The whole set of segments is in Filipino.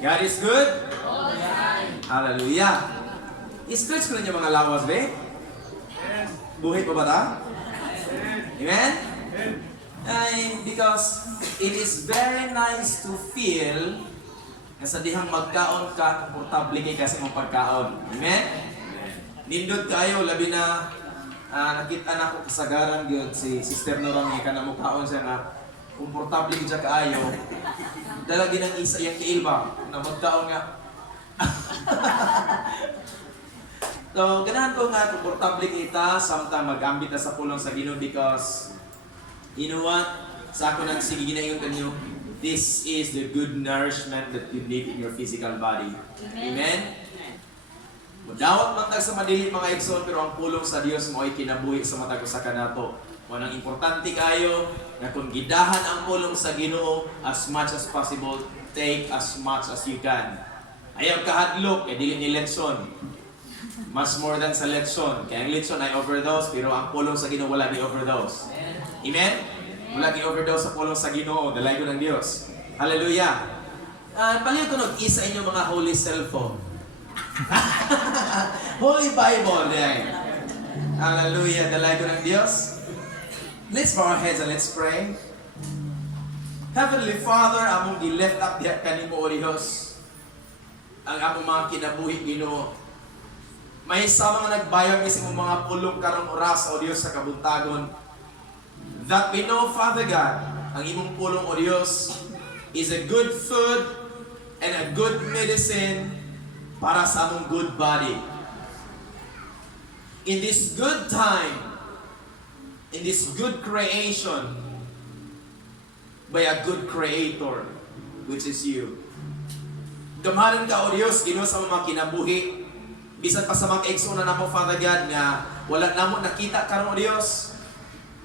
God is good? Hallelujah. I-stretch ko lang yung mga lawas, be. Buhay pa ba ta? Amen? Ay, because it is very nice to feel na sa dihang magkaon ka, komportable kay kasi mong pagkaon. Amen? Nindot kayo, labi na nakita na ko kasagaran yun si Sister Norang ka na mukhaon siya nga komportable siya kaayo. Dalagi ng isa yung kiilba na magkaon nga. So, ganahan ko nga komportable kita samtang mag-ambit na sa pulong sa Ginoo because you know what? Sa ako nagsige ginayon kanyo, this is the good nourishment that you need in your physical body. Amen? Mudawat man tag sa madili mga igsoon pero ang pulong sa Dios mo ay kinabuhi sa matag usa kanato. Manang importante kayo na kung gidahan ang pulong sa Ginoo as much as possible, take as much as you can. Ayaw kahadlok, dili ni leksyon. Mas more than sa leksyon. Kaya ang leksyon ay overdose, pero ang pulong sa Ginoo wala ni overdose. Amen? Wala ni overdose sa pulong sa Ginoo, dalay ko ng Dios. Hallelujah. Paliw ko isa inyo mga holy cellphone. Holy Bible, yan. Hallelujah, dalay ko ng Dios. Let's bow our heads and let's pray. Heavenly Father, among gi-lift up diha kanimo o Dios. Ang among mga kinabuhi Ginoo. May sa mga nagbayang isang mga pulong karong oras o Dios sa kabuntagon. That we know, Father God, ang imong pulong o Dios is a good food and a good medicine para sa among good body. In this good time, in this good creation, by a good creator, which is you. Gamanan ka o Dios, Ginoo sa mga kinabuhi. Bisan pa sa mga kaigsoon na mo, Father God, nga wala na mo nakita karon o Dios.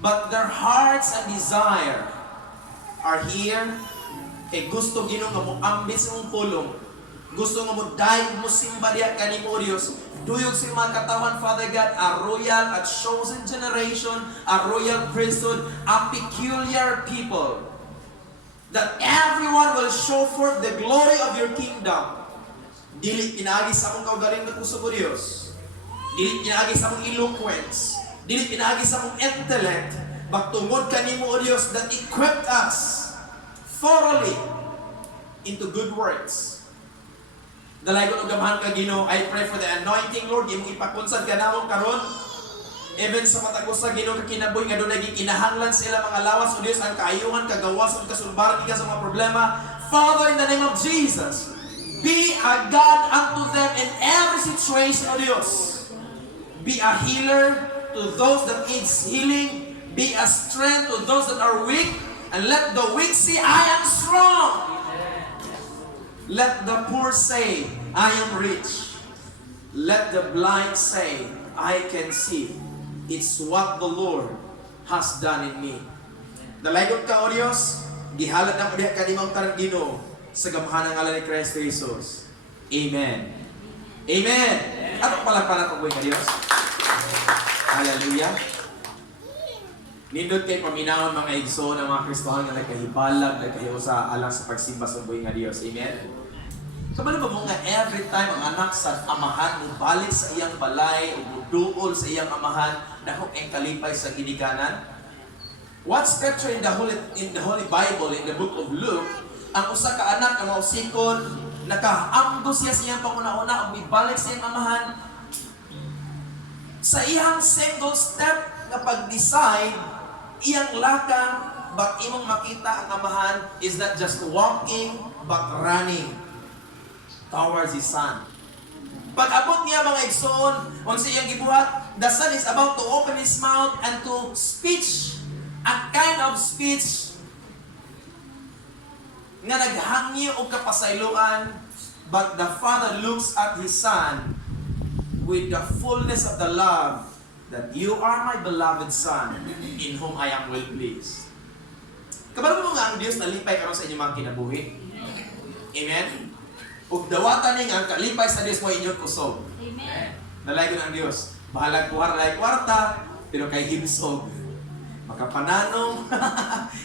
But their hearts and desire are here. Kay gusto Ginoo nga mo ambit sa mong pulong. Gusto nga mo dahil mo simba diya kanimo o Dios. Duyog sa mga katawan, Father God, a royal, a chosen generation, a royal priesthood, a peculiar people. That everyone will show forth the glory of your kingdom. Dili pinaagi sa akong kaugaling na puso ko Diyos. Dili pinaagi sa akong eloquence. Dili pinaagi sa akong intellect. Bagtungod kanimo o Diyos that equipped us thoroughly into good works. Dalay ko gamahan ka Ginoo. I pray for the anointing, Lord. Imong ipakunsad ka namon karon. Even sa matagos sa Ginoo kinabuhi nga dunay gikinahanglan sila mga lawas o Dios ang kaayuhan, kagawason, kasulbaran ka sa mga problema. Father, in the name of Jesus, be a God unto them in every situation, O Dios. Be a healer to those that needs healing. Be a strength to those that are weak. And let the weak say, I am strong. Let the poor say, I am rich. Let the blind say, I can see. It's what the Lord has done in me. Dalaygon ka, O Dios. Gihalad na ko diha kanimong Ginoo sa gamahan ng ngalan ni Kristo Jesus. Amen. Amen. Ano palagpanan ko ka Dios? Hallelujah. Nindot kay paminawon mga igsoon ng mga Kristohan nga nagkahibalag, nagkahiyo sa alang sa pagsimba sa buhay nga Dios. Amen. So ba mo nga every time ang anak sa amahan mo balik sa iyang balay o muduol sa iyang amahan dahok ang kalipay sa ginikanan? What scripture in the Holy Bible, in the book of Luke, ang usa ka anak ang mausikon, nakaamdo siya sa iyang panguna-una, o ibalik sa iyang amahan. Sa iyang single step na pag-decide, iyang lakang, but imong makita ang amahan is not just walking, but running towards his son. Pag-abot niya mga igsoon, kung sa iyang gibuhat, the son is about to open his mouth and to speech a kind of speech nga naghangyo og kapasayloan, but the father looks at his son with the fullness of the love that you are my beloved son in whom I am well pleased. Kabalo mo nga ang Dios nalipay karon sa inyong mga kinabuhi. Amen. Ug dawatan ning ang kalipay sa Dios mo inyong kusog. Amen. Dalay ko ng Dios. Bahalag kuhar lay kwarta pero kay himsog. Makapananong.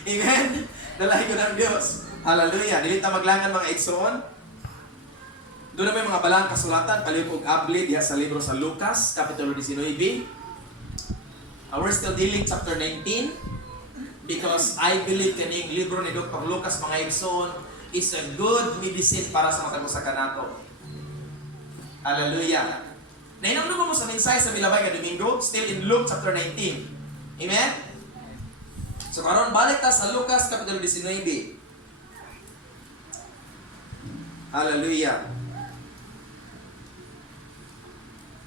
Amen. Dalay ko ng Dios. Hallelujah. Dili ta maglangan mga igsoon. Doon na may mga balang kasulatan, palihog og abli diha sa libro sa Lucas, Kapitulo 19. We're still dealing chapter 19 because I believe kaning libro ni Dr. Lucas, mga igsoon, is a good medicine para sa matag usa kanato. Hallelujah. Nainom mo sa mensahe sa milabay nga Domingo, still in Luke chapter 19. Amen? So karon balik ta sa Lucas Kapitulo 19. Hallelujah.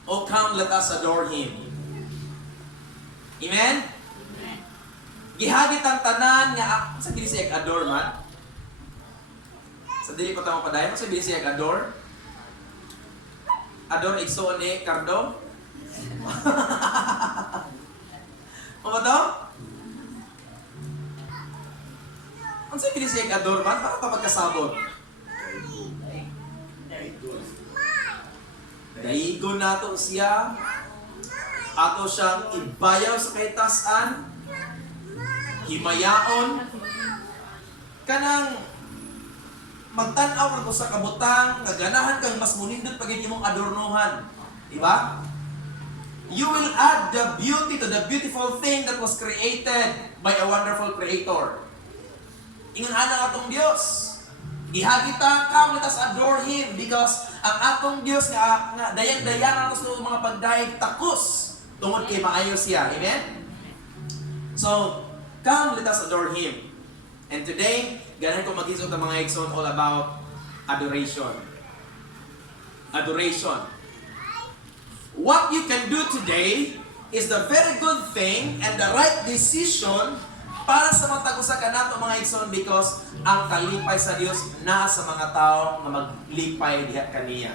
Oh come, let us adore Him. Amen? Gihagit ang tanan nga, sa dili siya adore man? Sa dili ko tamo padayon, sa dili siya adore? Adore igsoon ni Cardo? O ba to? Ang sa dili siya adore man, para pa magkasabot? Daigon nato siya, ato siyang ibayaw sa kahitasan, himayaon, kanang magtanaw ko sa kabutang, naganahan kang mas munindot pag imong adornohan. Diba? You will add the beauty to the beautiful thing that was created by a wonderful Creator. Ingon ana atong Dios. Ihagita, come let us adore Him because ang atong Dios nga dayang-dayangan sa mga pagdayeg takos tungod kay maayo siya. Amen? So, come let us adore Him. And today, ganahan ko mag-isot ng mga igsoon all about adoration. Adoration. What you can do today is the very good thing and the right decision para sa matag-usa kanato mga igsoon because ang kalipay sa Dios na sa mga tao nga maglipay diha kaniya.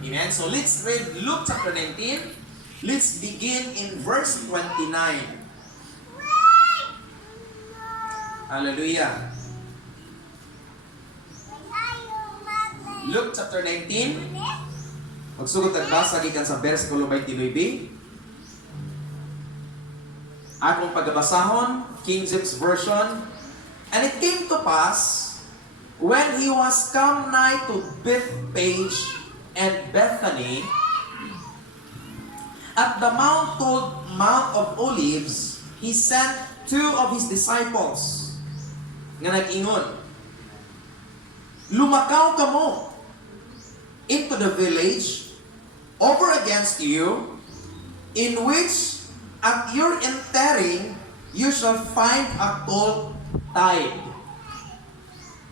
Amen. So let's read Luke chapter 19. Let's begin in verse 29. Hallelujah. Luke chapter 19. Magsugod at basa gikan sa bersikulo 29. Akong pagbasahon, King James Version. And it came to pass, when he was come nigh to Bethpage and Bethany, at the mount called Mount of Olives, he sent two of his disciples, nga nag-ingon, lumakaw kamo into the village over against you, in which at your entering you shall find a colt tied.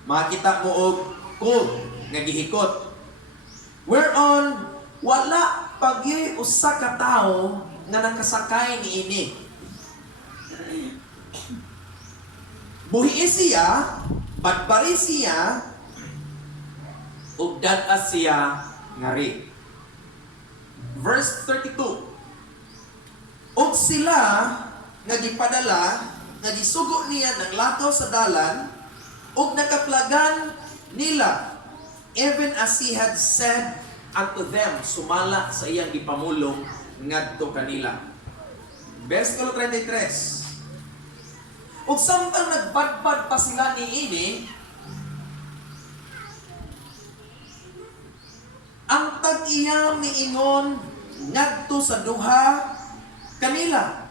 Makita mo og colt nga gihikot, whereon wala pagyi usa ka tawo nga nakasakay niini. Buhi siya, badbari siya, ug dad-as siya ngari. Verse 32. Og sila nga gipadala, nga gisugo niya ng lakaw sa dalan, ug nakaplagan nila, even as he had said unto them, sumala sa iyang gipamulong ngadto kanila. Versikulo 33. Ug samtang nagbadbad pa sila niini, ang tag-iya miingon ngadto sa duha kanila,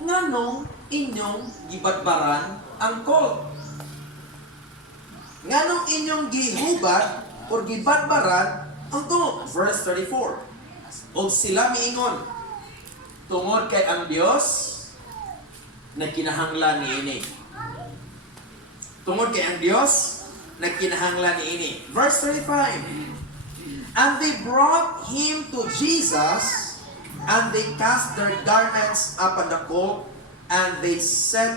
nganong inyong gibadbaran ang colt? Nganong inyong gihubat o gibadbaran ang colt? Verse 34. O sila miingon, tungod kay ang Dios nagkinahanglan niini. Tungod kay ang Dios nagkinahanglan niini. Verse 35. And they brought him to Jesus, and they cast their garments upon the colt, and they set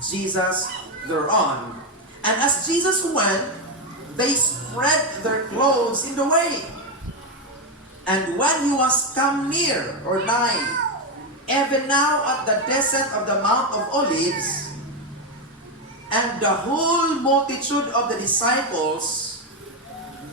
Jesus thereon. And as Jesus went, they spread their clothes in the way. And when he was come near or nigh, even now at the descent of the Mount of Olives, and the whole multitude of the disciples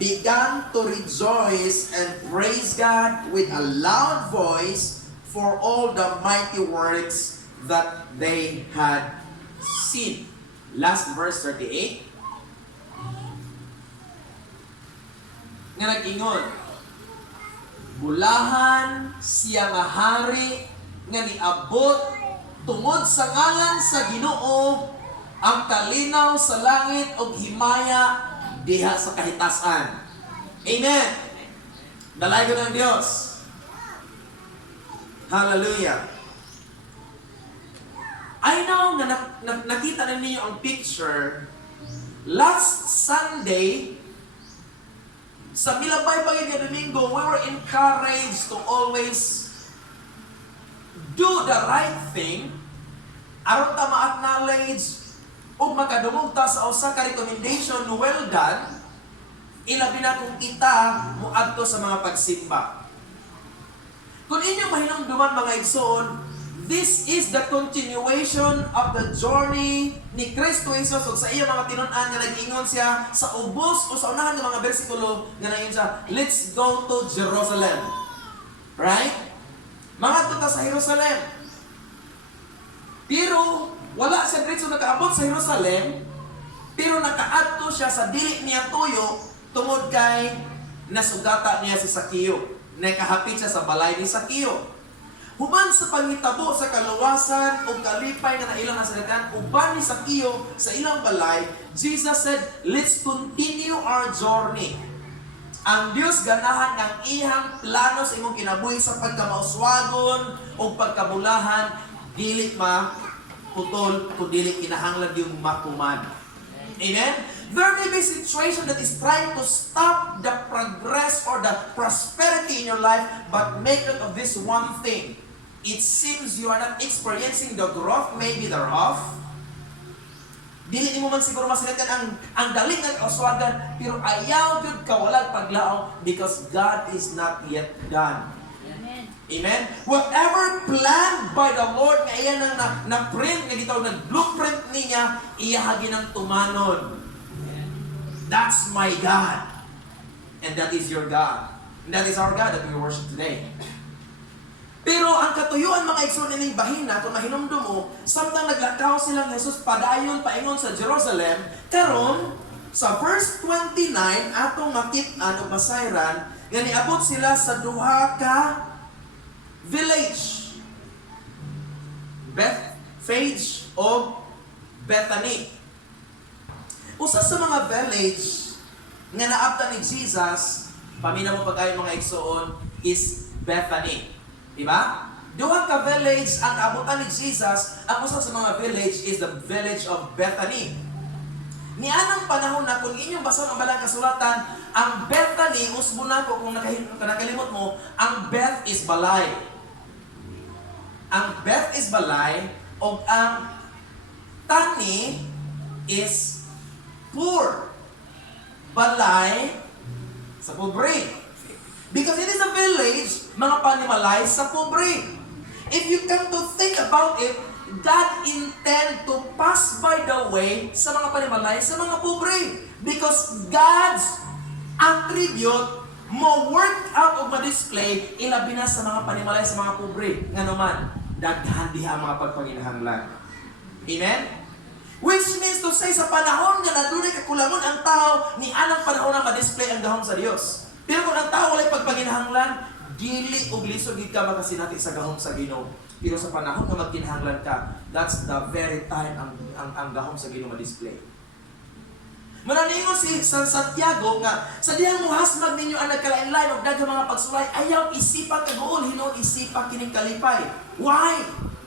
began to rejoice and praise God with a loud voice for all the mighty works that they had seen. Last verse 38. nga nag-ingon, bulahan siya nga hari nga niabot tungod sa ngalan sa Ginoo ang kalinaw sa langit ug himaya diha sa kahitasan. Amen. Dalago ng Diyos. Hallelujah. I know nga nakita na ninyo ang picture last Sunday sa Milabay Pagiging Domingo. We were encouraged to always do the right thing aron ta ma-acknowledge ug makadungog ta sa usa ka recommendation well done, ilabi na kung kita moadto sa mga pagsimba. Kung inyong mahinumduman mga igsoon, this is the continuation of the journey ni Kristo Jesus ug sa iya mga tinun-an nga nag-ingon siya sa ubos o sa unahan ng mga bersikulo nga nag-ingon siya, let's go to Jerusalem. Right? Mga tuta sa Jerusalem. Pero wala siya diretso nakaabot sa Jerusalem, pero nakaadto siya sa dili niya tuyo tungod kay nasugata niya si Sakeo. Nakahapit siya sa balay ni Sakeo. Human sa pangitabo sa kaluwasan o kalipay na ilang nasalitan, uban ni Sakeo sa ilang balay, Jesus said, let's continue our journey. Ang Diyos ganahan ng ihang plano sa imong kinabuhi sa pagkamauswagon o pagkabulahan, dili putol kung dili kinahanglan yung makuman. Amen? There may be a situation that is trying to stop the progress or the prosperity in your life, but make note of this one thing. It seems you are not experiencing the growth maybe thereof. Dili mo man siguro masalitan ang dali ng kauswagan, pero ayaw yun kawalag paglaong because God is not yet done. Amen. Amen? Whatever planned by the Lord, nga iya nang na-print, nga gitaw nag-blueprint niya, iyahagi ng tumanon. That's my God. And that is your God. And that is our God that we worship today. Pero ang katuyuan mga igsoon nining bahina, kung mahinumdum mo, samtang naglakaw silang Jesus padayon paingon sa Jerusalem, karon sa verse 29 atong makit-an o basayran, nga niabot sila sa duha ka village. Bethphage o Bethany. Usa sa mga village nga naabtan ni Jesus, pamina mo pag-ayon mga igsoon, is Bethany. Diba? Duha ka village ang abutan ni Jesus. Ang usa sa mga village is the village of Bethany. Nianang panahon na kung inyong basa ang balang kasulatan, ang Bethany, usbo na ko kung nakalimot mo, ang Beth is balay. Ang Beth is balay o ang Tani is poor. Balay sa pobre. Because it is a village, mga panimalay sa pobre. If you come to think about it, God intend to pass by the way sa mga panimalay sa mga pobre. Because God's attribute mo work out o ma-display ilabi na sa mga panimalay sa mga pobre. Nga naman, daghan diha ang mga pagpanginahanglan. Amen? Which means to say, sa panahon nga nadunay kakulangon ang tao, ni anang panahon na ma-display ang gahom sa Dios. Pero kung ang tao walay pagpanginahanglan, dili og lisod gid ka makasinati sa gahom sa Ginoo. Pero sa panahon nga magkinahanglan ka, that's the very time ang gahom sa Ginoo ma-display. Mananingon si San Santiago nga sa dihang muhasmag ninyo ang nagkalain-lain og daghang mga pagsulay, ayaw isipa kagool, hinuon isipa kining kalipay. Why?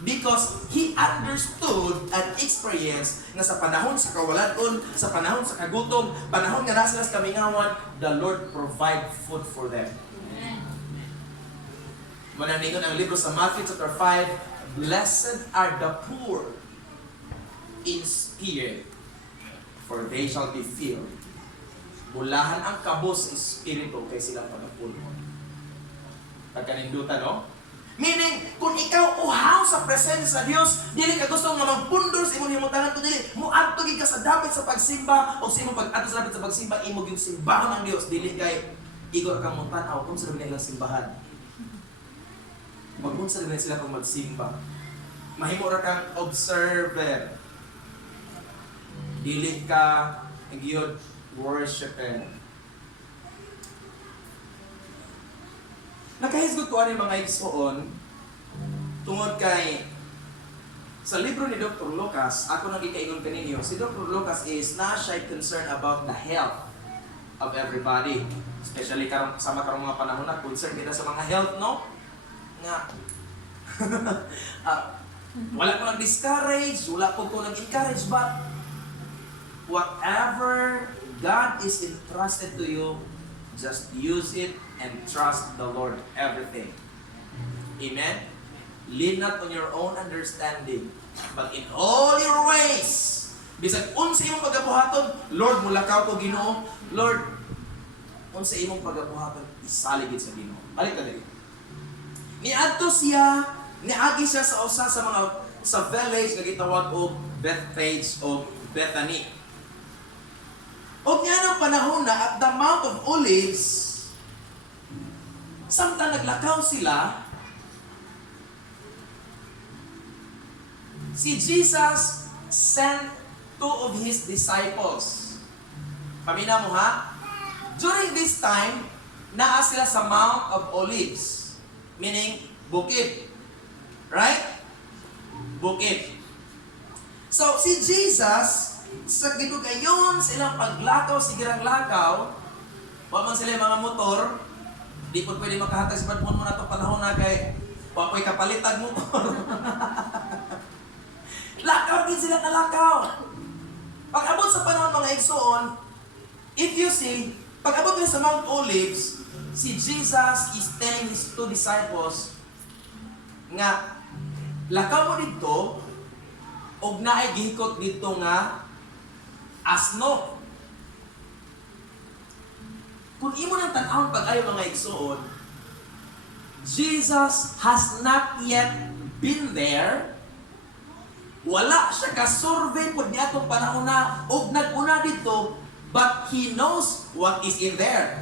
Because he understood and experienced na sa panahon sa kawalan, sa panahon sa kagutom, panahon nga nasa sa kamingawan, the Lord provide food for them. Mananingon ang libro sa Matthew chapter 5, blessed are the poor in spirit, for they shall be filled. Bulahan ang kabos sa espiritu kay silang pagpulmon. Pagkanindutan, no? Meaning, kung ikaw uhaw sa presensya sa Dios, dili ka gusto nga magpundor sa imong himutangan, kundi muadto gid ka sa dapat sa pagsimba o sa imong pag-adto sa dapat sa pagsimba, imo gyud simbahon ng Dios, dili kay igor kang mutan-aw kung sa ilang simbahan. Magunsa rin sila kung magsimba. Mahimo ra kang observer. Dili ka gyud worshiper. Nakahisgot ko ano yung mga igsoon tungod kay sa libro ni Dr. Lucas, ako nang ikaingon kaninyo, si Dr. Lucas is na siya concerned about the health of everybody. Especially karong kasama karong mga panahon na concerned kita sa mga health, no? Nga. Wala ko nag-discourage, wala ko nag-encourage, but whatever God is entrusted to you, just use it and trust the Lord everything. Amen? Lean not on your own understanding, but in all your ways. Bisag unsa imong pagabuhaton, Lord, mulakaw ko Ginoo. Lord, unsa imong pagabuhaton, isaligid sa Ginoo. Balik ta diri. Niadto siya, niagi siya sa usa sa mga sa village nga gitawag og Bethphage o Bethany. O nga ng panahon na at the Mount of Olives, samtang naglakaw sila, si Jesus sent two of His disciples. Pamina mo ha? During this time, naa sila sa Mount of Olives. Meaning, bukid. Right? Bukid. So, si Jesus, sa gidugayon silang paglakaw, sigirang lakaw, wa man sila yung mga motor, di po pwede makahatag sa badmon mo na itong panahon na kay wapoy kapalitag motor. Lakaw din sila kalakaw. Pag-abot sa panahon mga igsoon, if you see, pag-abot nila sa Mount Olives, si Jesus is telling His two disciples nga, lakaw mo dito, og naay gihikot dito nga asno. Kung imo nang tan-awon pag-ayo mga igsoon, Jesus has not yet been there. Wala siya ka-survey po niya itong panahon na og nag-una dito, but He knows what is in there.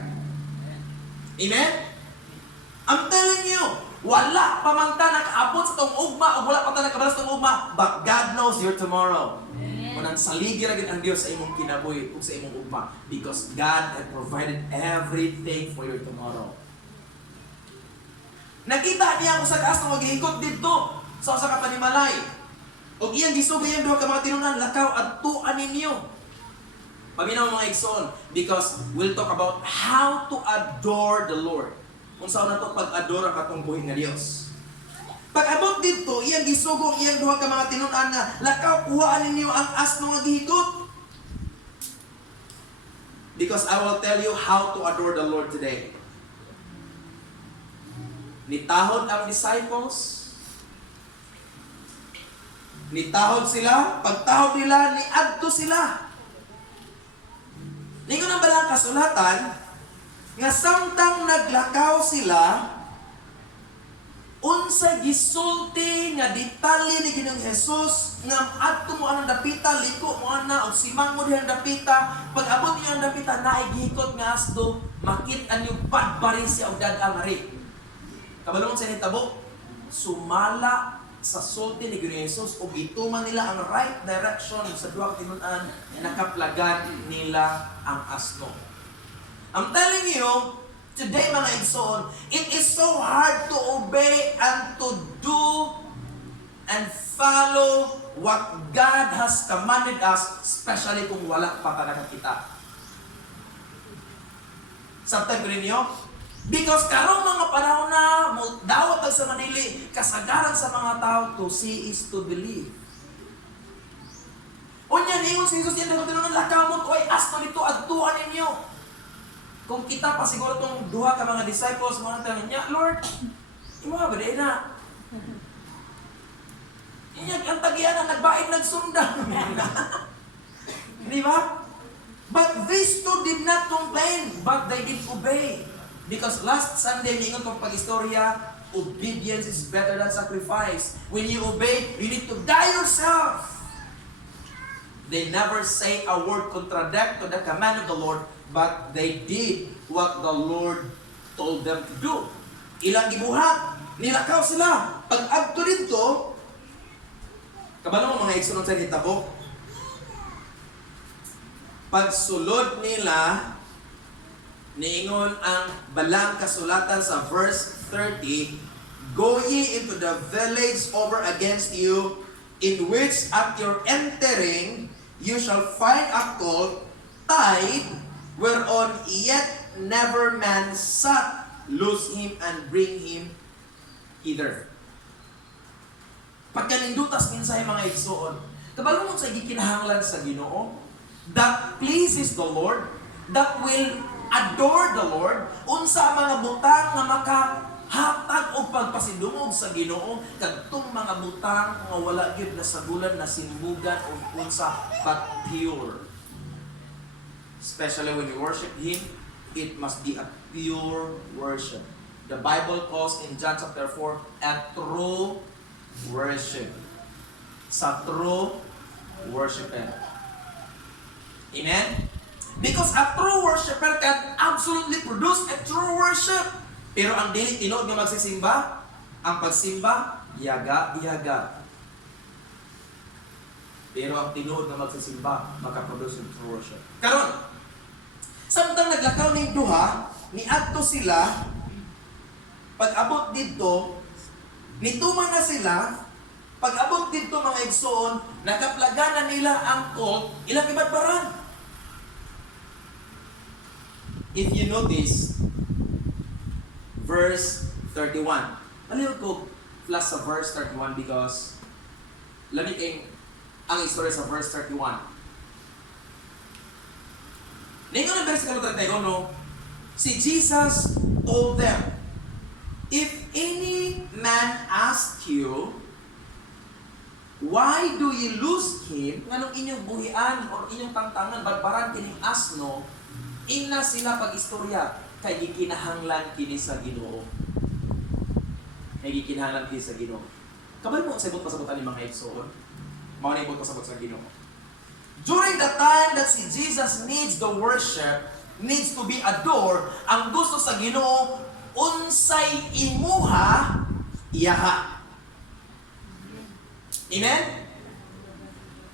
Amen? I'm telling you, wala pa man ta nakaabot sa itong ugma o wala pa ta nakabalas sa itong ugma, but God knows your tomorrow. Kunang saligi ra gid ang Dios sa imong kinabuhi ug sa imong ugma, because God had provided everything for your tomorrow. Nakita niya ang usa ka asno maghihikot dito sa usa ka panimalay. Og iyang gisugay ang duha ka mga tinunan, lakaw adtuan ninyo. Paminaw mga igsoon, because we'll talk about how to adore the Lord. Kung saan na ito pag-adore ang katong buhay nga Diyos. Pag-abot dito, iyang gisugong iyang duha ka mga tinunan nga, lakaw, kuhaan ninyo ang asno nga gihikot. Because I will tell you how to adore the Lord today. Nitahod ang disciples, nitahod sila, pagtahod nila, niadto sila. Ningon ang balang kasulatan, nga samtang naglakaw sila, unsa gisulti nga detalye ni Ginoong Hesus nga adto mo anang dapita, liko mo ana og simang mo dihang dapita, pag-abot niyo ang dapita naay gihikot nga asdo, makit-an niyo badbari siya og dag-ang ari. Kabalungon sa hitabo, sumala sa sulti ni Ginoong Hesus ug gituman nila ang right direction sa duha ka tinun-an, nakaplagan nila ang asno. I'm telling you, today mga igsoon, it is so hard to obey and to do and follow what God has commanded us, especially kung wala pa talaga kita. Sabtag ko ninyo, because karong mga panahon na dawat sa Manili, kasagaran sa mga tao, to see is to believe. Unya niyon si Jesus yan, nagtinunan lakaw mo, ay asno nito, adtuan ninyo. Kung kita pa siguro itong duha ka mga disciples, mga tanong niya, Lord, imo nga ba di na? Inyag ang tagian na nagbaig nagsundan. Di ba? But these two did not complain, but they did obey. Because last Sunday, niingon kong pag-istorya, obedience is better than sacrifice. When you obey, you need to die yourself. They never say a word contradict to the command of the Lord, but they did what the Lord told them to do. Ilang gibuhat, nilakaw sila. Pag-adto dito, kabalo mo mga igsoon sa hitabo, pagsulod nila, niingon ang balang kasulatan sa verse 30, Go ye into the village over against you, in which at your entering you shall find a colt tied, whereon yet never man sat. Loose him and bring him hither. Pagkanindutas minsay mga igsoon, kabalo mo sa gikinahanglan sa Ginoo, that pleases the Lord, that will adore the Lord, unsa mga butang nga makahatag og pagpasidungog sa Ginoo, kadtong mga butang nga wala gyud nasagulan na simbugan og unsa but pure. Especially when you worship Him, it must be a pure worship. The Bible calls in John chapter 4 a true worship. Sa true worshiper. Amen? Because a true worshiper can absolutely produce a true worship. Pero ang dili tinuod nga magsisimba, ang pagsimba, yaga. Pero ang tinuod nga magsisimba, makaproduce ng true worship. Karon, samtang naglakaw ning duha, niadto sila, pag-abot dito, nituman na sila, pag-abot dito mga igsoon, nakaplaganan nila ang colt, ilang ibadbaran. If you notice, verse 31. A little ko plus sa verse 31 because lamig ang istorya sa verse 31. Ningon ang versikulo 31, si Jesus told them, if any man ask you, why do you lose him? Nganong inyong buhian o inyong tangtangan, badbaran kining asno, ina sila pag-istorya, kay gikinahanglan kini sa Ginoo. Kay gikinahanglan kini sa Ginoo. Kabay mo sa ibot pasabutan ni mga igsoon, mga ibot pasabot sa Ginoo. During the time that si Jesus needs the worship, needs to be adored, ang gusto sa Ginoo, unsay imuha, iyaha. Amen?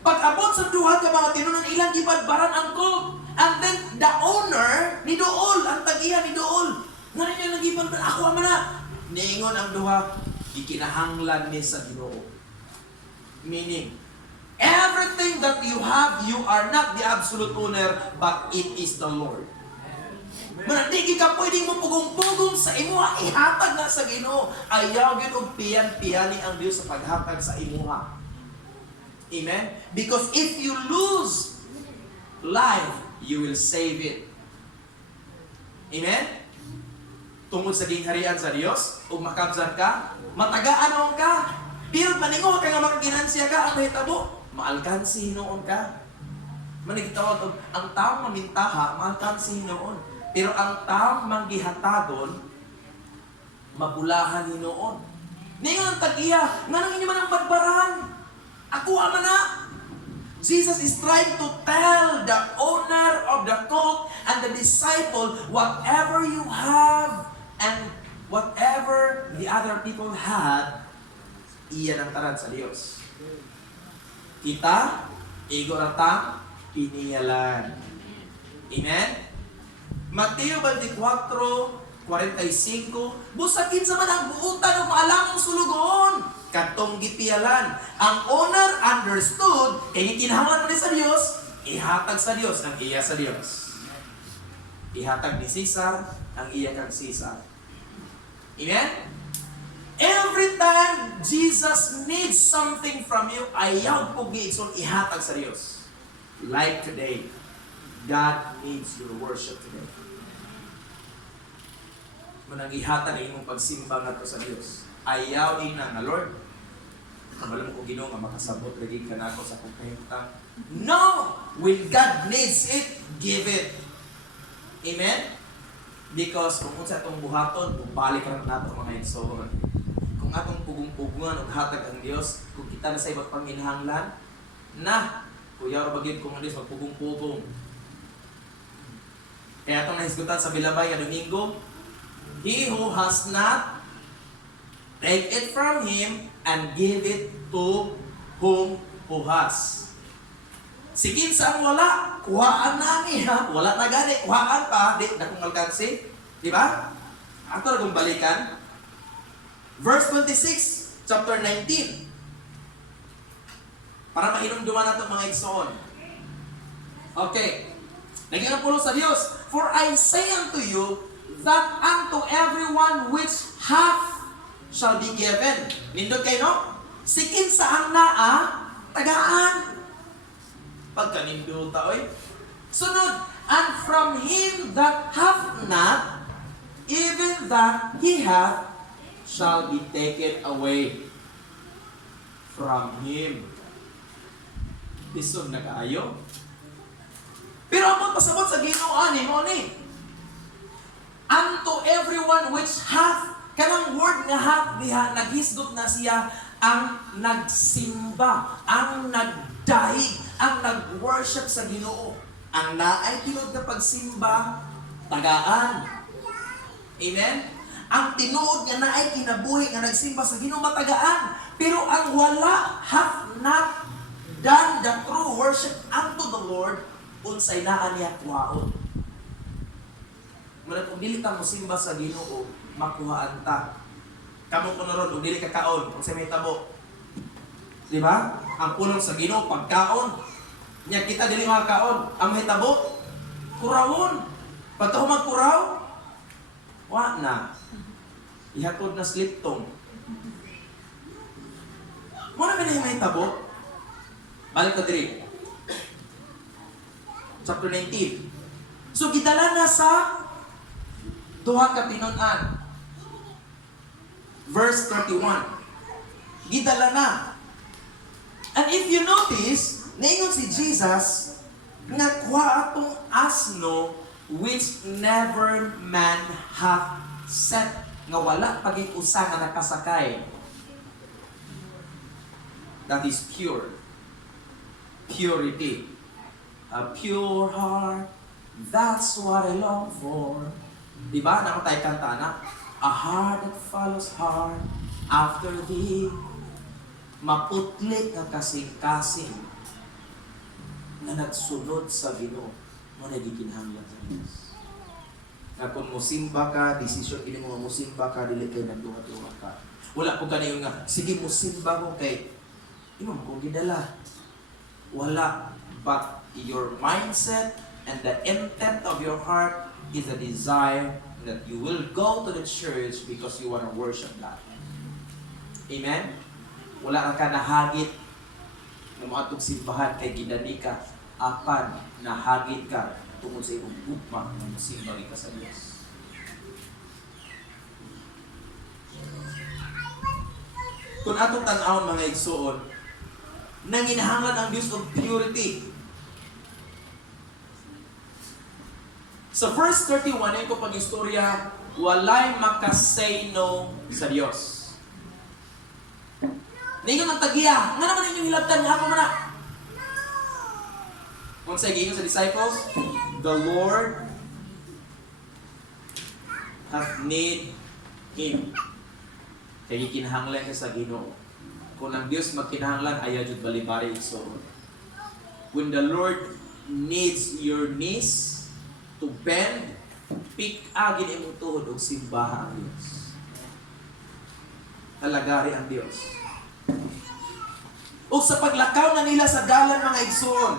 Pag-abot sa duha ka mga tinunan, ilang gibadbaran ang colt. And then, the owner, ni Dool, ang tagihan ni Dool, nga rin yung nagibadbaran, ako ama na. Niingon ang duha, ikinahanglan ni sa Ginoo. Meaning, everything that you have, you are not the absolute owner, but it is the Lord. Manatigi ka pwedeng mo pugong-pugong sa imuha, ihatag na sa Ginoo. Ayaw yun og piyan-piyani ang Diyos sa paghatag sa imuha. Amen? Because if you lose life, you will save it. Amen? Tungod sa gingharian sa Diyos, ug makabzan ka, matagaan ka, pero maningo ka nga makaginansya ka, ang mahitabo, maalkansi noon ka. Manigtawag og ang taong mamintaha, maalkansi noon. Pero ang taong manggihatagon, mabulahan noon. Ningon ang tagiya, nga nang inyo man ang badbaran. Ako ama na. Jesus is trying to tell the owner of the colt and the disciple, whatever you have and whatever the other people had, iyan ang taran sa Diyos. Kita, igoratang, piniyalan. Amen? Mateo 24:45, busakin sa man ang buutan o maalamang sulugon. Katong gipiyalan. Ang owner understood, kaya kinahanglan mo sa Diyos, ihatag sa Diyos ang iya sa Diyos. Ihatag ni Caesar ang iya kang Caesar. Amen? Every time Jesus needs something from you, ayaw po giitson ihatag sa Diyos. Like today, God needs your worship today. Munang ihatag na imong pagsimba nga to sa Diyos. Ayaw ina nga Lord, kabalam ko Ginoo nga makasabot lagi ka nako sa akong kahimtang. No! When God needs it, give it. Amen? Because kung unsa atong buhaton, balik ra nato mga igsoon. Kung atong pugong-pugungan ug hatag ang Dios, kung kita na sa ibang panginahanglan, na kuya ra bagid kung ang Dios magpugong-pugong. Kaya itong nahisgutan sa Bilabay nga Domingo, he who has not, take it from him and give it to whom who has. Si kinsa ang wala, kuhaan na niya. Wala na gani, kuhaan pa, di na kung alkansi. Di ba? Ato na kung balikan, Verse 26, chapter 19. Para mahinumduman natin mga igsoon. Okay. Nagyan po sa Diyos. For I say unto you, that unto everyone which hath shall be given. Nindot kayo, no? Sikin sa ang naa, tagaan. Pagka ninduta, oy. Sunod, and from him that hath not, even that he hath, shall be taken away from him. Lisod na kaayo. Pero ang pasabot sa Ginoo ni mo ni. Unto everyone which hath, kanang word nga hath diha, naghisgot na siya ang nagsimba, ang nagdaig, ang nag-worship sa Ginoo. Ang naay tinuod nga pagsimba, tagaan. Amen? Ang tinuod nga naay kinabuhi nga nagsimba sa Ginoo, matagaan. Pero ang wala, hath not done the true worship unto the Lord, unsay naa niya kuhaon. Muna kung dili ka mo simba sa Ginoo, makuhaan ta. Kamo ko naron, kung dili ka kaon, kung sa may tabo. Di ba? Ang pulong sa Ginoo, pagkaon. Nya kita dili mga kaon. Ang may tabo, kurawon. Pagka magkuraw, wa na. Ihatod na sliptong. Muna ba na may tabo? Balik ka diri. Chapter 19. So, gidala na sa duha ka tinun-an. Verse 31. Gidala na. And if you notice, naingon si Jesus, nga kuha atong asno which never man hath set, nga wala paging usa nga nakasakay. That is pure. Purity. A pure heart, that's what I long for. Diba? Naku tayo kanta na. A heart that follows hard after thee. Maputlit nga kasing-kasing na nagsunod sa Ginoo. Mo na gikinahanglan sa Diyos. Na kung musimba ka, desisyon kini mo musimba ka, dili kay nagduha-duha ka. Wala po kaniyo nga, sige musimba ko kay imam ko gidala. Wala. But your mindset and the intent of your heart is a desire that you will go to the church because you want to worship God. Amen? Wala ka nahagit ng mga simbahan kay ginani ka, apan nahagit ka tungkol sa iyong gugma ng simbagi ka sa Diyos. Kung atong tan-awon mga igsoon, nanginahanglan ang Diyos of purity. Sa verse 31, ay ko pag-istorya, walay makasay no sa Diyos. Ningon ang tagiya, nga naman inyong hilabtan nga ako man na. Kung sa igingon sa disciples, the Lord hath need him. Kaya kinahanglan ka sa Ginoo. Kung ang Diyos magkinahanglan, ayaw jud balibari so. When the Lord needs your knees to bend, pick agin imong tuhod og simbaha ang Diyos. Halagari ang Diyos. O sa paglakaw na nila sa dalan mga igsoon,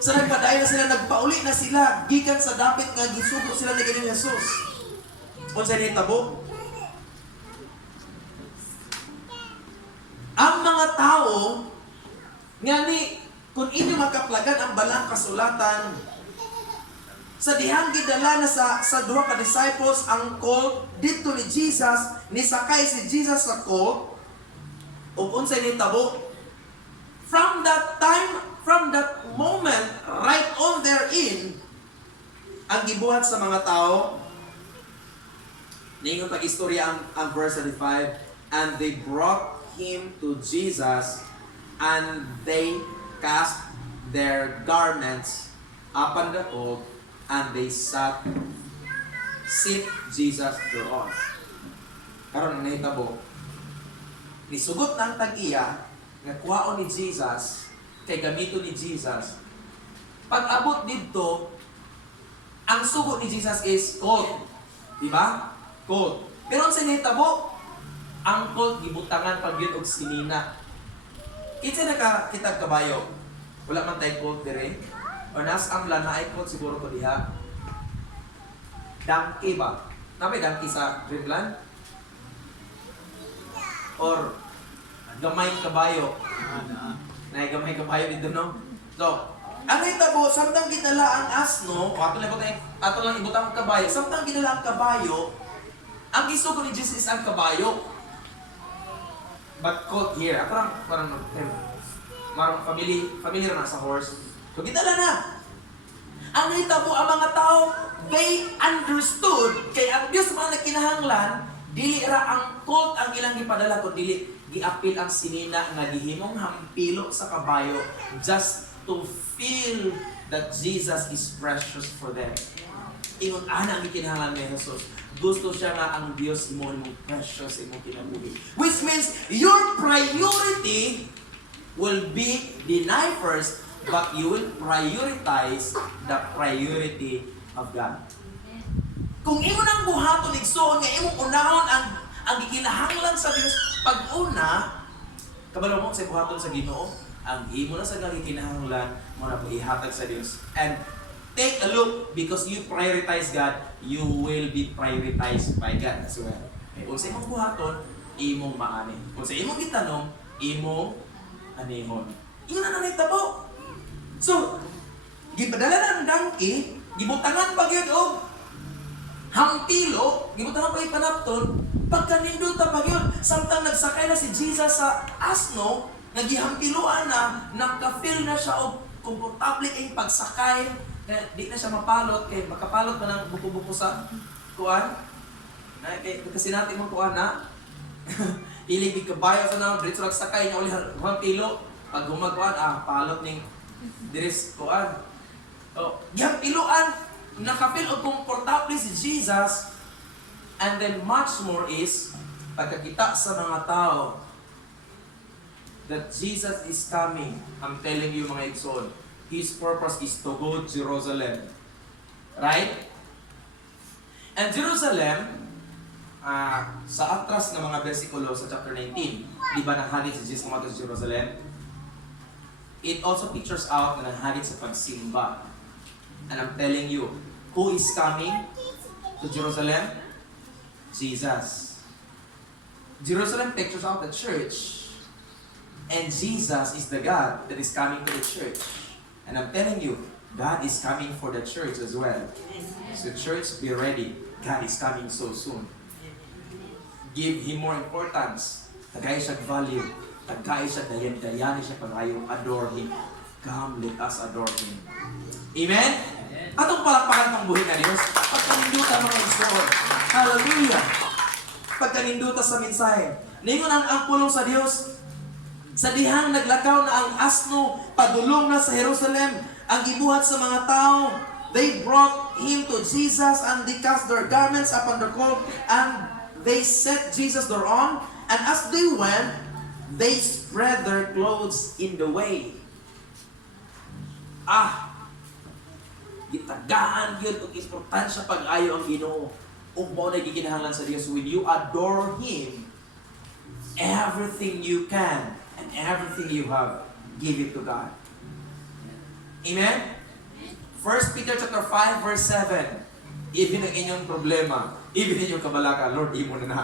sa nagpadayon na sila, nagpauli na sila, gikan sa dapit nga gisugo sila ni Ginoong Jesus. Kung sa nitabo, ang mga tao, nga ni, kung inyo makaplagan ang balang kasulatan, sa dihang gidala na sa duha ka disciples ang colt dito ni Jesus, nisakay si Jesus sa colt, o unsay nitabo, from that time, from that moment, right on therein, ang gibuhat sa mga tao, ningon pag-istorya ang verse 35, and they brought him to Jesus, and they cast their garments upon the colt, and they sit Jesus thereon. Karon ang nahitabo, nisugot ng tagiya, nga kuhaon ni Jesus, kay gamito ni Jesus. Pag abot dito, ang sugot ni Jesus is colt. Diba? Colt. Pero ang sinitabo, Ang colt gibutangan pag yun og sinina. Kinsa nakakita kabayo? Wala man tay colt dire. O nas amla na ay colt siguro ko diha. Donkey ba? Napay donkey sa Dreamland? Or gamay kabayo? Na gamay kabayo dito no? So, ang hitabo, samtang ginala ang asno, o ato lang ibutang kabayo, samtang ginala ang kabayo, ang isugo ni Jesus is ang kabayo. But caught here, parang familiar na sa horse. So, ginala na. Ang hitabo, ang mga tao, they understood, kay ang Diyos mga nagkinahanglan, dili ra ang colt ang ilang gipadala, kung dili giapil ang sinina nga gihimong hampilo sa kabayo just to feel that Jesus is precious for them. Ingon ana ang gikinahanglan ni Jesus. Gusto siya nga ang Dios mo mong precious imong kinabuhi. Which means your priority will be deny first, but you will prioritize the priority of God. Kung imo nang buhaton igsoon nga imong unahon ang gikinahanglan sa Dios pag-una, kabalo mo sa buhaton sa Ginoo, ang imo na sa gikinahanglan mo na ihatag sa Dios. And take a look, because you prioritize God, you will be prioritized by God as well. Kung sa imong buhaton, imong maani. Kung sa imong gitanong, imong anihon. Ingon na nahitabo. So, gipadala ng donkey, gibutangan pa gyud og hampilo, gibutangan pa ipanapton, pagkanindot ta pa gyud, samtang nagsakay na si Jesus sa asno, nagihampiluan na, nakafeel na siya og komportable kay pagsakay, kaya di na siya mapalot, kay makapalot pa ng buko-buko sa kuan. Kasi natin mo kuan na, ilig kabayo sa na, diretso nagsakay niya uli hampilo, pag humagkuan, palot ning diris kuan. So, gihampiluan, nakapil o komportable si Jesus, and then much more is pagkakita sa mga tao that Jesus is coming. I'm telling you mga igsoon, His purpose is to go to Jerusalem. Right? And Jerusalem, sa atras ng mga versikulo sa chapter 19, di ba nanghanit si Jesus kumato sa Jerusalem? It also pictures out na nanghanit sa pagsimba. And I'm telling you, who is coming to Jerusalem? Jesus. Jerusalem pictures out the church. And Jesus is the God that is coming to the church. And I'm telling you, God is coming for the church as well. So church, be ready. God is coming so soon. Give Him more importance. Tagay siya value. Tagay siya dayan-dayani siya pagayo. Adore Him. Come, let us adore Him. Amen? Atong palakpakan ng buhay na Diyos. Pagkaninduta mga igsoon. Hallelujah! Pagkaninduta sa mensahe. Ningon ang pulong sa Diyos. Sa dihang naglakaw na ang asno, padulong na sa Jerusalem, ang gibuhat sa mga tao. They brought him to Jesus and they cast their garments upon the colt and they set Jesus thereon. And as they went, they spread their clothes in the way. Gitagaan yun ang importansya pag-ayo ang Ginoo. Umbaw na gikinahanglan sa Diyos. When you adore Him, everything you can and everything you have, give it to God. Amen? 1 Peter chapter 5 verse 7. Even ang inyong problema, even ang inyong kabalaka, Lord, imo na na.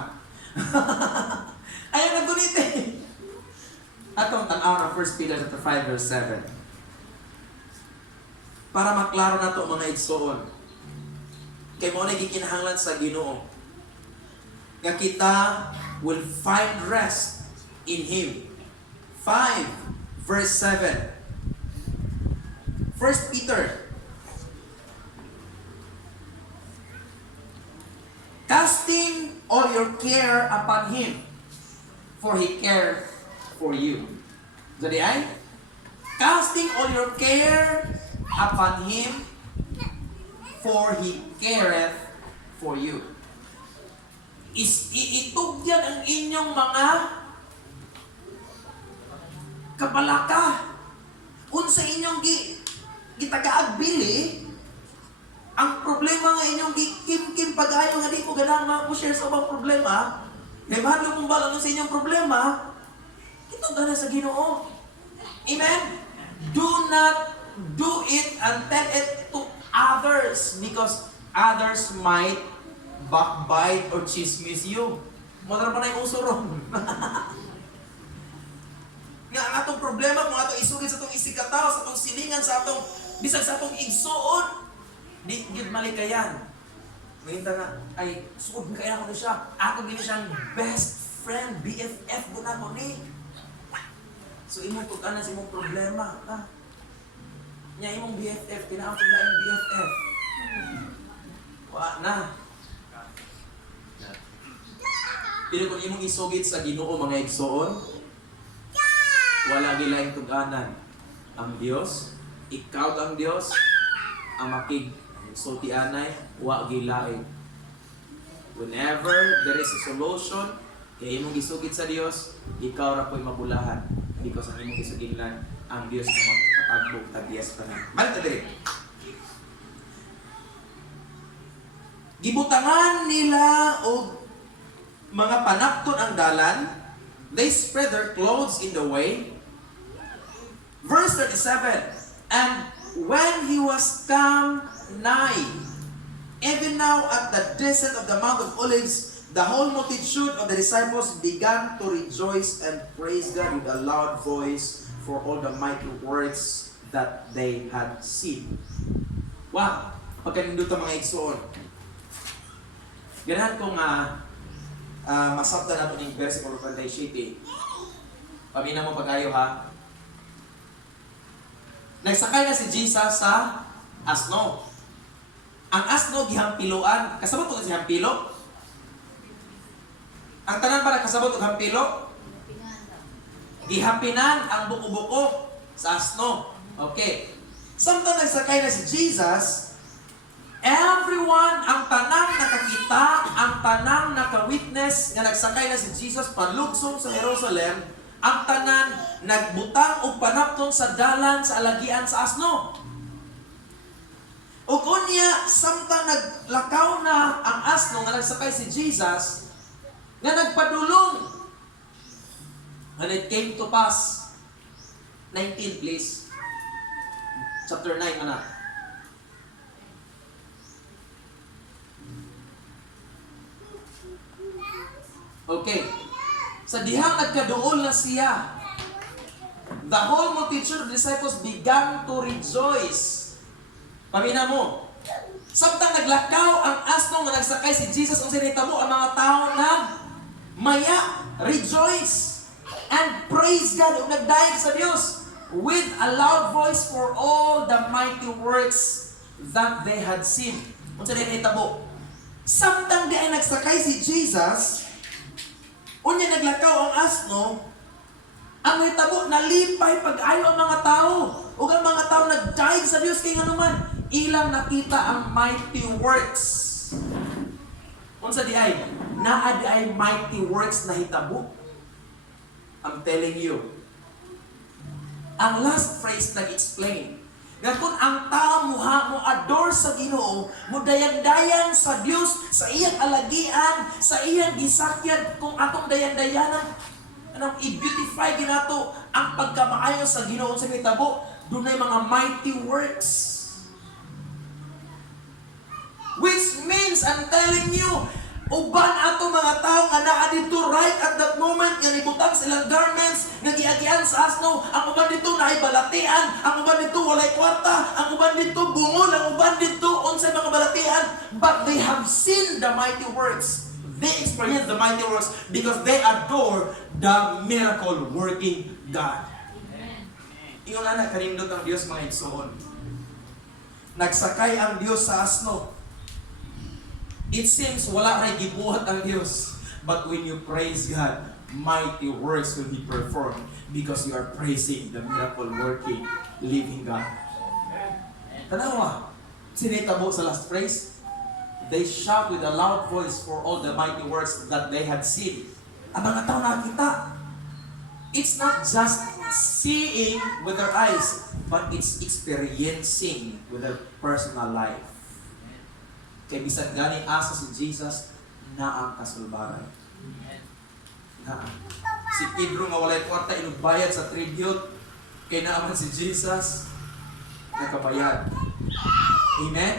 Ayaw na gunit eh. Atong tanaw ng 1 Peter chapter 5 verse 7. Para maklaro na ito mga igsoon. Kaya mo na gikinahanglan sa Ginoo. Nga kita will find rest in Him. 5 verse 7. 1 Peter. Casting all your care upon Him, for He cares for you. Jadi ay? Casting all your care upon Him, for He careth for you. Itugyan ang inyong mga kabalaka. Unsa inyong gitagaagbili, ang problema nga inyong gikimkim pag-ayo nga di ko ganang ma-share sa ubang problema, Nahibadlo mong bala sa inyong problema, ito gana sa Ginoo. Amen? Do not do it and tell it to others because others might backbite or chismis you. Madara pa na yung uso ron. Nga ang atong problema, kung atong isugid sa atong isikataw, sa atong silingan, sa atong, bisag sa atong igsuon, di gid malikayan. Ngayon nga, ay, suod kaya ako na siya. Ako gini siyang best friend, BFF ko na ko ni. So, imong tuganan sa imong problema. Ha? Nya imong BFF, tinaapod na yung BFF. Wa na. Pero kung imong isugid sa Ginoo mga igsoon, wala gilaing tuganan. Ang Dios, ikaw ang Dios, ang makigsultianay, wa gilaing. Whenever there is a solution, kaya imong isugid sa Dios, ikaw ra po'y mabulahan. Because ang imong isugid lang, ang Dios na magkatagbog tagiyas pa na. Balik na dali. Gibutangan nila o mga panapton ang dalan, they spread their clothes in the way. Verse 37, and when he was come nigh, even now at the descent of the Mount of Olives, the whole multitude of the disciples began to rejoice and praise God with a loud voice for all the mighty works that they had seen. Wow! Pagkanindot ang mga igsoon. Ganahan kong masabda na ito ng versikulo 27. Pamina mo pag-ayo ha. Nagsakay na si Jesus sa asno. Ang asno gihampiloan. Kasabot ko si hampilo? Ang tanan para kasabot og hampilo? Gihampinan ang buko-buko sa asno. Okay. Samtang nagsakay na si Jesus, everyone, ang tanang nakakita, ang tanang naka-witness nga nagsakay na si Jesus palugsong sa Jerusalem, ang tanan nagbutang o panapton sa dalan sa alagian sa asno. Ug unya, samtang naglakaw na ang asno nga nagsakay si Jesus, nga nagpadulong. And it came to pass. 19 please. Chapter 9 mana. Okay. Sa dihang nagkaduol na siya, the whole multitude of disciples began to rejoice. Pamina mo. Samtang naglakaw ang asno nga nagsakay si Jesus, ang sinitabo ang mga tao na maya, rejoice, and praise God, ug nagdaig sa Dios with a loud voice for all the mighty works that they had seen. Unsa din hitabo? Samtang di ay nagsakay si Jesus, unya naglakaw ang asno, ang hitabo nalipay pag-ayo ang mga tao, ug ang mga tao nagdaig sa Dios kay nganuman ilang nakita ang mighty works. Unsa di ay? Naa di ay mighty works na hitabo. I'm telling you. Ang last phrase nag-explain. Nga kung ang tao mo adore sa Ginoo, mo dayan-dayan sa Dios, sa iyang alagian, sa iyang gisakyan, kung atong dayan-dayanan, anong i-beautify ginato ang pagkamaayo sa Ginoo sa hitabo, dunay mga mighty works. Which means, I'm telling you, uban ato mga tao nga naa dito right at that moment nga nibutang silang garments nga giagian sa asno, ang uban dito naay balatian, ang uban dito walay kwarta, ang uban dito bungol, ang uban dito unsay mga balatian, but they have seen the mighty works. They experience the mighty works because they adore the miracle working God. Ingon ana kanindot ang Dios mga igsoon. Nagsakay ang Dios sa asno. It seems wala ray gibuhat ang Dios. But when you praise God, mighty works will be performed because you are praising the miracle working, living God. Tanawa, sinitabo sa last phrase, they shout with a loud voice for all the mighty works that they had seen. Ang mga tao nakita. It's not just seeing with their eyes, but it's experiencing with their personal life. Kaya bisan galing asa si Jesus na ang kasulbaran. Ha. Si Pedro nga walay kwarta inubayad sa tribute kay naaman si Jesus nakabayad. Amen.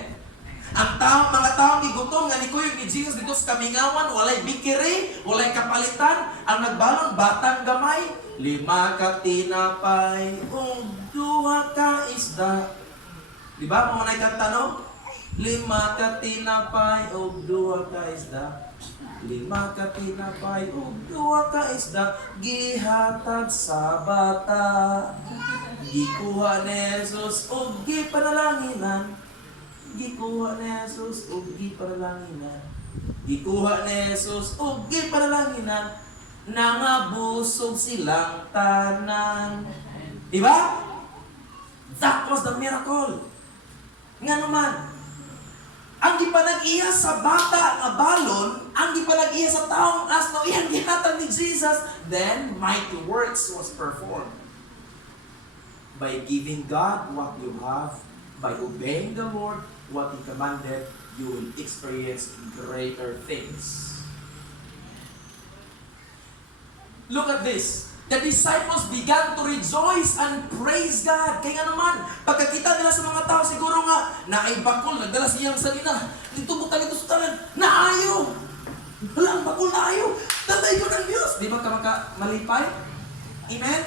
Ang mga taong gigutom nga ni Kuya ni Jesus dito sa kamingawan, walay bikiri, walay kapalitan, ang nagbalon batang gamay, 5 ka tinapay, ug 2 ka isda. Di ba mo na kanta no? 5 ka tinapay, ug 2 ka isda. 5 ka tinapay, ug 2 ka isda, gihatag sa bata. Gikuha ni Jesus, ug gipanalanginan. Gikuha ni Jesus, ug gipanalanginan. Gikuha ni Jesus, ug gipanalanginan. Nangabusog silang tanan. Diba? That was the miracle. Nga naman, ang gipanag-iya sa bata nga balon, ang gipanag-iya sa taong asno, iyang gihatag ni Jesus, then mighty works was performed. By giving God what you have, by obeying the Lord, what He commanded, you will experience greater things. Look at this. The disciples began to rejoice and praise God. Kaya naman, pagkakita nila sa mga tao, siguro nga, naibakol, nagdala siyang salina. Dito butang ito sa tanan, naayo! Wala, ang bakol naayo! Tatay ko ng Diyos! Di ba ka malipay? Amen?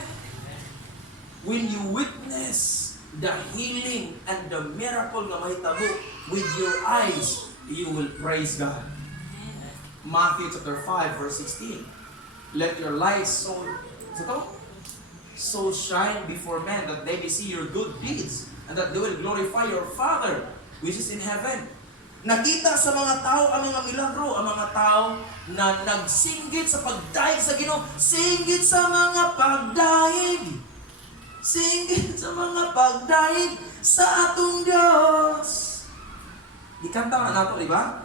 When you witness the healing and the miracle na mahitabo with your eyes, you will praise God. Matthew chapter 5, verse 16. Let your light so shine before men that they may see your good deeds and that they will glorify your Father which is in heaven. Nakita sa mga tao ang mga milagro, ang mga tao na nagsinggit sa pagdaig sa Ginoo, singgit sa mga pagdaig. Singgit sa mga pagdaig sa atong Diyos. Ikanta na nato, di ba?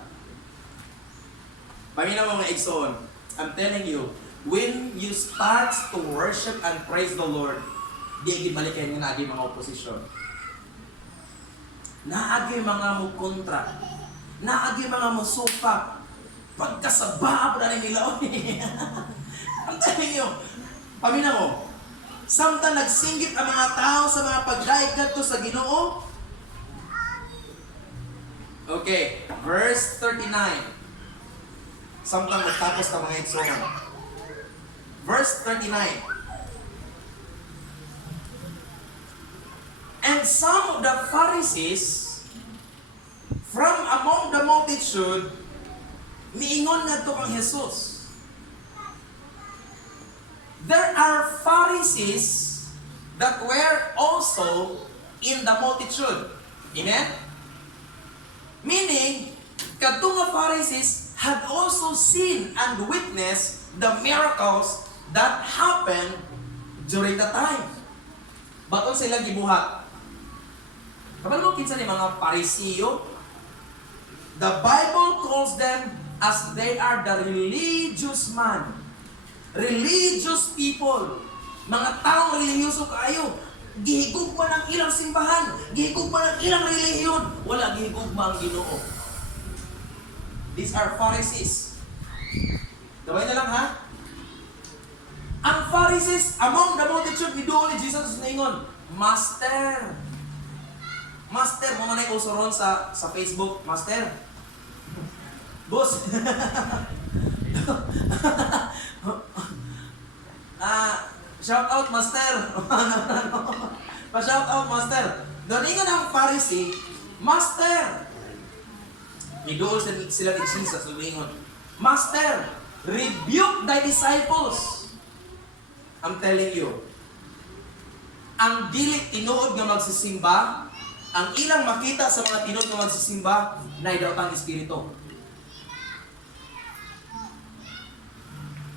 Paminaw mga igsoon, I'm telling you, when you start to worship and praise the Lord, di gibalik kayo nga naagi mga oposisyon. Naagi mga mukontra. Naagi mga musupak. Pagkasaba po na nila. I'm telling you, paminaw mo, samtang nagsinggit ang mga tao sa mga pagdaig kadto sa Ginoo. Okay, verse 39. Samtang magtapos ka mga igsoon. Verse 39. And some of the Pharisees from among the multitude miingon ngadto kang Jesus. There are Pharisees that were also in the multitude. Amen? Meaning, kadtong nga Pharisees had also seen and witnessed the miracles that happened during the time. Baton sila gibuhat. Kapag mo kinsa ni mga Pariseo, the Bible calls them as they are the religious man. Religious people, mga taong relihiyoso kaayo, gihigugma ng ilang simbahan, gihigugma ng ilang relihiyon, wala gihigugma ang Ginoo. These are Pharisees. Gawin na lang ha? Ang Pharisees, among the multitude, nidoon ni Jesus ningon, Master, mo man ay usuron sa Facebook, Master, Boss, shout out Master. Pa-shout out Master. Doon nga ng Pharisee, Master. Nidoon sila ni Jesus, lumingon, Master, rebuke thy disciples. I'm telling you, ang dili tinuod nga magsisimba, ang ilang makita sa mga tinuod nga magsisimba, naidawtang espiritu.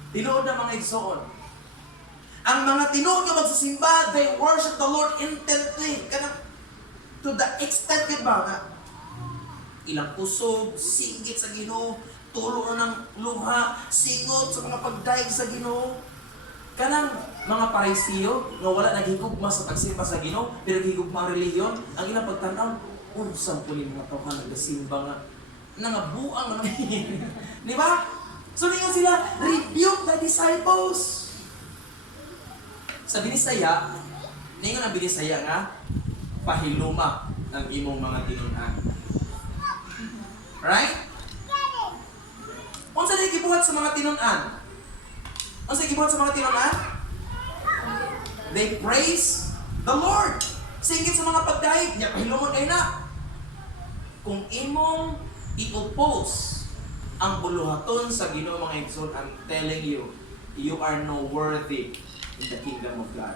Tinuod na mga igsoon. Ang mga tinuod nga magsisimba, they worship the Lord intently. To the extent, ba nga, ilang pusog, singgit sa Ginoo, tulo na ng luha, singot sa mga pagdaig sa Ginoo. Kanang mga Pariseo nga wala naghigugma sa pagsimba sa Ginoo, pero naghigugma ang relihiyon, ang ilang pagtanaw, unsang po mga tao ka nagsimba nga, nangabuang na. Di ba? So ningon sila, rebuke the disciples. Sa Binisaya, ningon ang Binisaya nga, pahiluma ng imong mga tinun-an. Right? Unsa na gibuhat sa mga tinun-an? Unsa gibuhat sa mga tinun-an? They praise the Lord. Singit sa mga pagdaig, nya pahilumon kayo na. Kung imong i-oppose ang buluhaton sa Ginoo mga igsoon, I'm telling you, you are no worthy in the kingdom of God.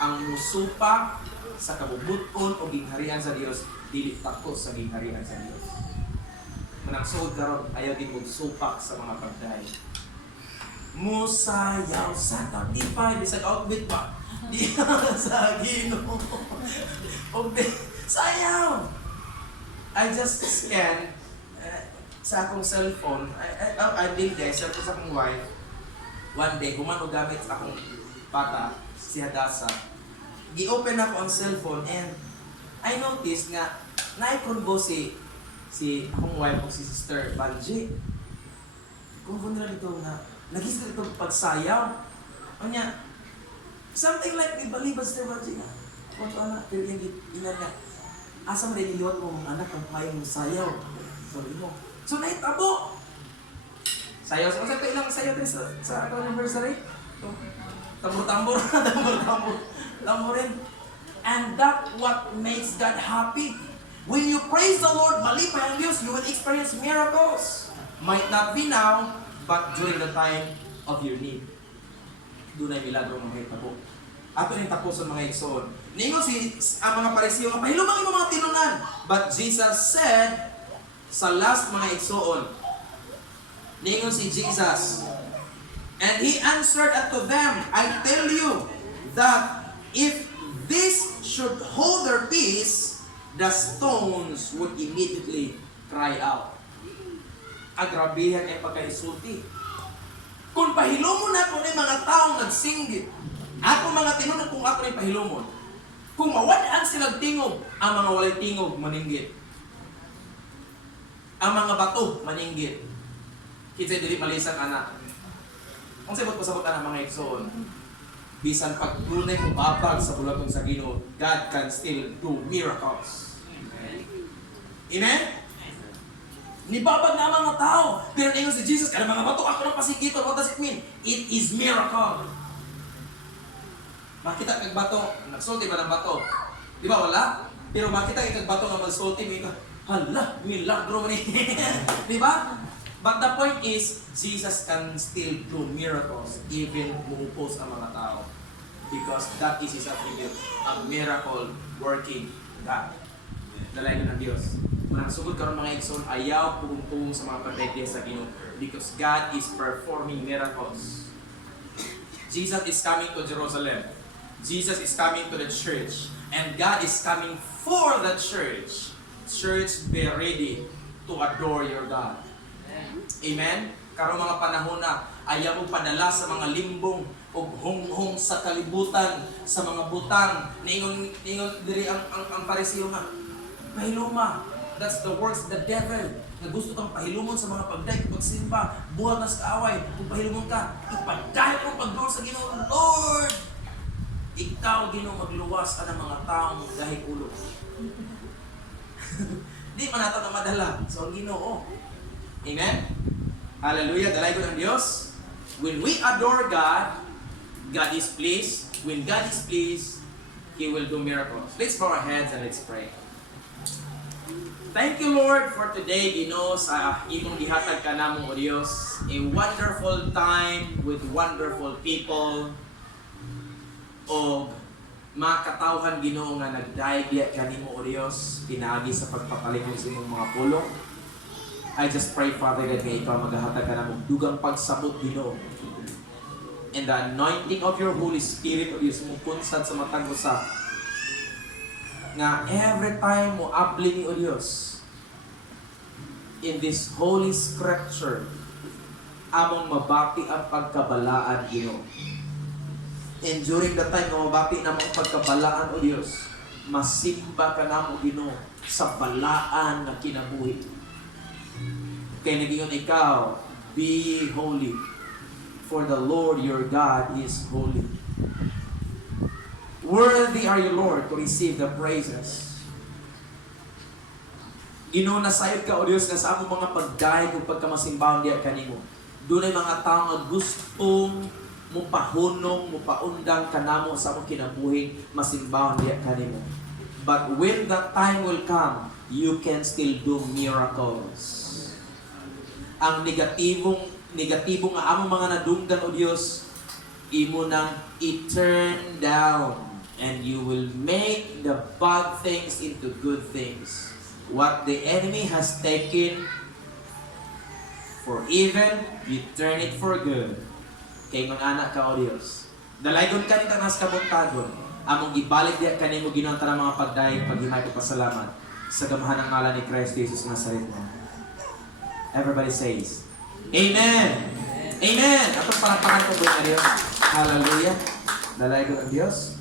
Ang musupa sa kabubuton o gingharian sa Dios, dili takos sa gingharian sa Dios. Managsod karon ayaw din magsupak sa mga pagdaig. Musayaw sa tapipay, bisag outfit pa. Di sa Ginoo. Okay, sayaw. I just scanned sa akong cellphone. I did this sa akong wife. One day, humano gamit sa akong bata, si Hadasa. Gi-open ako ang cellphone and I noticed nga na-convo si akong wife o si Sister Banji. Kung nila dito nga, nagis na dito pagsayaw. O niya, something like liba-liba Sister Banji nga. Kung ano, pero yung ina niya, asa mo rin iliwat mo mga anak ang mayong sayaw. Sabi mo. So, naitabo. Sayaw. So, sa ilang sayaw din sa anniversary? Tambor-tambor. Tamborin. And that what makes God happy. When you praise the Lord, malipay ang Diyos, you will experience miracles. Might not be now, but during the time of your need. Doon ay milagro mga hitabo. Ato yung tapos ang mga igsoon. Ningon ang mga Parisiyo, pahilumang yung mga tinunan. But Jesus said, sa last mga igsoon, ningon si Jesus, and He answered unto them, I tell you, that if this should hold their peace, the stones would immediately cry out. Agrabihan ay pagkaisulti. Kung pahilumon na kung mga taong nagsinggit, ako mga tinunan kung ako ay pahilumon. Kung mawadaan silang tingog, ang mga walay tingog maninggit. Ang mga bato maninggit. Kita dili malisan anak. Kung sabot ko sabot anak mga igsoon, bisan pagtunay mo babag sa bulatong sa Ginoo, God can still do miracles. Amen? Nibabag na mga tao. Pero ningon si Jesus, kada mga bato ako ng pasigiton. What does it mean? It is miracle. Makita kag bato, nagsulti ba ng bato? Di ba wala? Pero makita kag bato nga magsulti, may hala, milagro man di ba? But the point is, Jesus can still do miracles even mupos ang mga tao. Because that is His attribute, a miracle working God. Dalayan ng Diyos. Manang sugod karon mga igsoon, ayaw pugong sa mga pagdaigdig sa Ginoo. Because God is performing miracles. Jesus is coming to Jerusalem. Jesus is coming to the church. And God is coming for the church. Church, be ready to adore your God. Amen? Karong mga panahon na ayaw mo padala sa mga limbong o hunghong sa kalibutan, sa mga butang. Ningon diri ang Parisiyo nga, pahiluma. That's the works of the devil. Na gusto kang pahilumon sa mga pagday, pagsimba, buhat na sa kaaway. Kung pahilumon ka, ipagkahit mo pagdoon sa Ginoo, Lord! Ikaw, Ginoo, magluwas ka ng mga taong dahil ulo. Di man nato na madala sa Ginoo. Amen? Hallelujah. Dalay ko ng Diyos. When we adore God, God is pleased. When God is pleased, He will do miracles. Let's bow our heads and let's pray. Thank you, Lord, for today, Ginoo, sa imong gihatag ka namong, O Dios. A wonderful time with wonderful people. O mga katawhan, Ginoo, nga nagdaig diya kanimo, O Dios, pinaagi sa pagpapalikod sa imong mga pulong. I just pray, Father, that nga ikaw maghahatag ka namong dugang pagsabot, Ginoo. And the anointing of your Holy Spirit, O Dios, mong kunsad sa matag usap. Nga every time mo upling, O Dios, in this holy scripture, among mabati ang pagkabalaan, Ginoo. And during the time na mabati na mong pagkabalaan, O Dios, masimba ka na mo, Ginoo, sa balaan na kinabuhi. Kaya nagingon ikaw, Be holy, for the Lord your God is holy. Worthy are you, Lord, to receive the praises. Ginuna sayod ka, O Diyos, na sa among mga pagdaig o pagkamasimbahan diya kanimo. Doon ay mga tao nga gustong mupahunong, mupaundang kanamo sa among kinabuhing masimbahon diya kanimo. But when that time will come, you can still do miracles. Ang negatibong nga among mga nadunggan, O Diyos, imo nang i-turn down, and you will make the bad things into good things. What the enemy has taken for evil, you turn it for good. Kay mga anak ka, O Diyos. Dalaygon ka nita nas kabuntagon. Among ibalik diya kanimo Ginoo ang tanang mga pagdayeg, paghimay ko pasalamat sa gamahan ng ngalan ni Kristo Jesus Nazaret. Everybody says, Amen. Amen. Atong palakpakan ko po na Diyos. Hallelujah. Dalaygon ang Diyos.